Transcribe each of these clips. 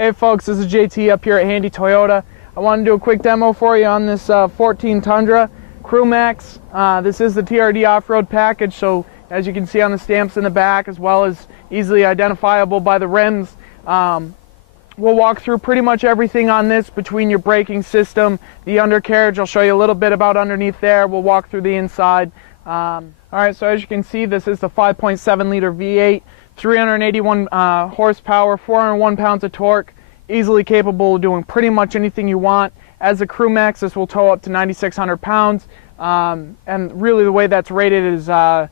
Hey folks, this is JT up here at Handy Toyota. I want to do a quick demo for you on this 14 Tundra Crew Max. This is the TRD off-road package, so as you can see on the stamps in the back, as well as easily identifiable by the rims. We'll walk through pretty much everything on this between your braking system, the undercarriage. I'll show you a little bit about underneath there. We'll walk through the inside. Alright, so as you can see, this is the 5.7 liter V8, 381 horsepower, 401 pounds of torque, easily capable of doing pretty much anything you want. As a Crew Max, this will tow up to 9,600 pounds, and really the way that's rated is by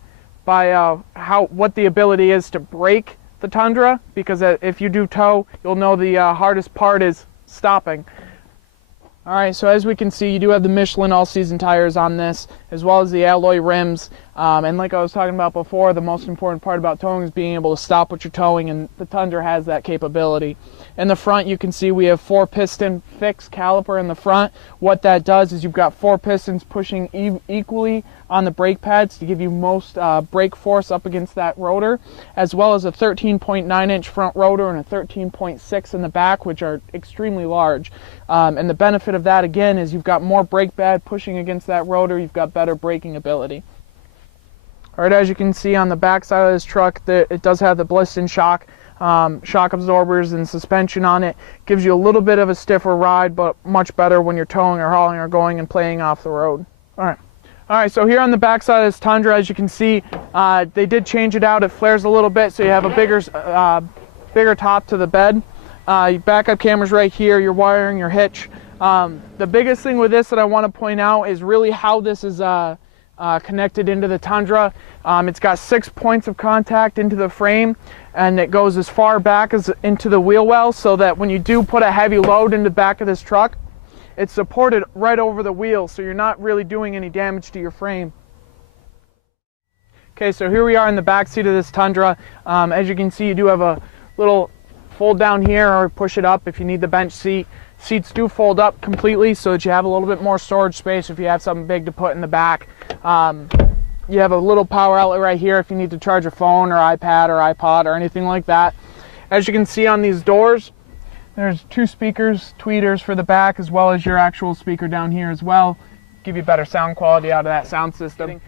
what the ability is to brake the Tundra, because if you do tow, you'll know the hardest part is stopping. Alright, so as we can see, you do have the Michelin all-season tires on this, as well as the alloy rims. And like I was talking about before, the most important part about towing is being able to stop what you're towing, and the Tundra has that capability. In the front, you can see we have 4-piston fixed caliper in the front. What that does is you've got 4 pistons pushing equally on the brake pads to give you most brake force up against that rotor, as well as a 13.9-inch front rotor and a 13.6 in the back, which are extremely large. And the benefit of that, again, is you've got more brake pad pushing against that rotor. You've got better braking ability. Alright, as you can see on the back side of this truck, it does have the Bliston shock absorbers and suspension on it. Gives you a little bit of a stiffer ride, but much better when you're towing or hauling or going and playing off the road. Alright, so here on the back side of this Tundra, as you can see, they did change it out. It flares a little bit, so you have a bigger top to the bed. Your backup camera's right here, your wiring, your hitch. The biggest thing with this that I want to point out is really how this is connected into the Tundra. It's got 6 points of contact into the frame, and it goes as far back as into the wheel well, so that when you do put a heavy load in the back of this truck, it's supported right over the wheel, so you're not really doing any damage to your frame. Okay, so here we are in the back seat of this Tundra. As you can see, you do have a little fold down here, or push it up if you need the bench seat. Seats do fold up completely so that you have a little bit more storage space if you have something big to put in the back. You have a little power outlet right here if you need to charge a phone or iPad or iPod or anything like that. As you can see on these doors, there's 2 speakers, tweeters for the back, as well as your actual speaker down here as well. Give you better sound quality out of that sound system.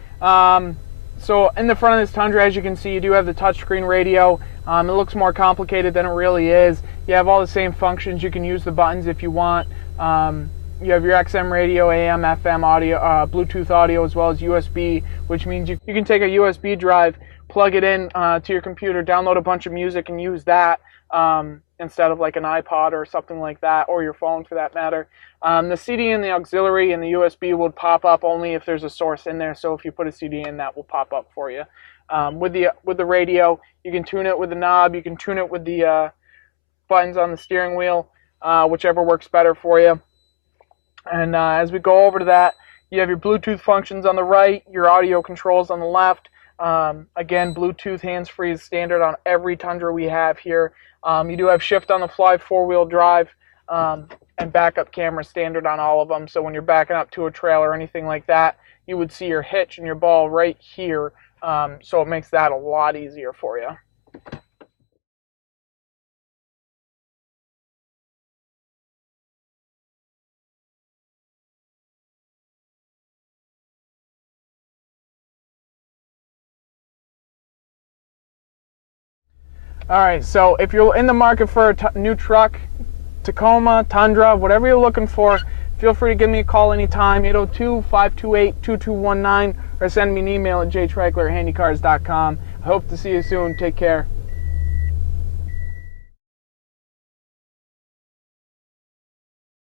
So in the front of this Tundra, as you can see, you do have the touchscreen radio. It looks more complicated than it really is. You have all the same functions. You can use the buttons if you want. You have your XM radio, AM, FM audio, Bluetooth audio, as well as USB, which means you can take a USB drive, plug it in to your computer, download a bunch of music, and use that instead of like an iPod or something like that, or your phone for that matter. The CD and the auxiliary and the USB would pop up only if there's a source in there, so if you put a CD in, that will pop up for you. With the radio, you can tune it with the knob, you can tune it with the buttons on the steering wheel, whichever works better for you. And as we go over to that, you have your Bluetooth functions on the right, your audio controls on the left. Again, Bluetooth hands-free is standard on every Tundra we have here. You do have shift on the fly 4-wheel drive, and backup camera standard on all of them. So when you're backing up to a trail or anything like that, you would see your hitch and your ball right here. So it makes that a lot easier for you. Alright, so if you're in the market for a new truck, Tacoma, Tundra, whatever you're looking for, feel free to give me a call anytime, 802-528-2219, or send me an email at jtreichler@handycars.com. I hope to see you soon. Take care.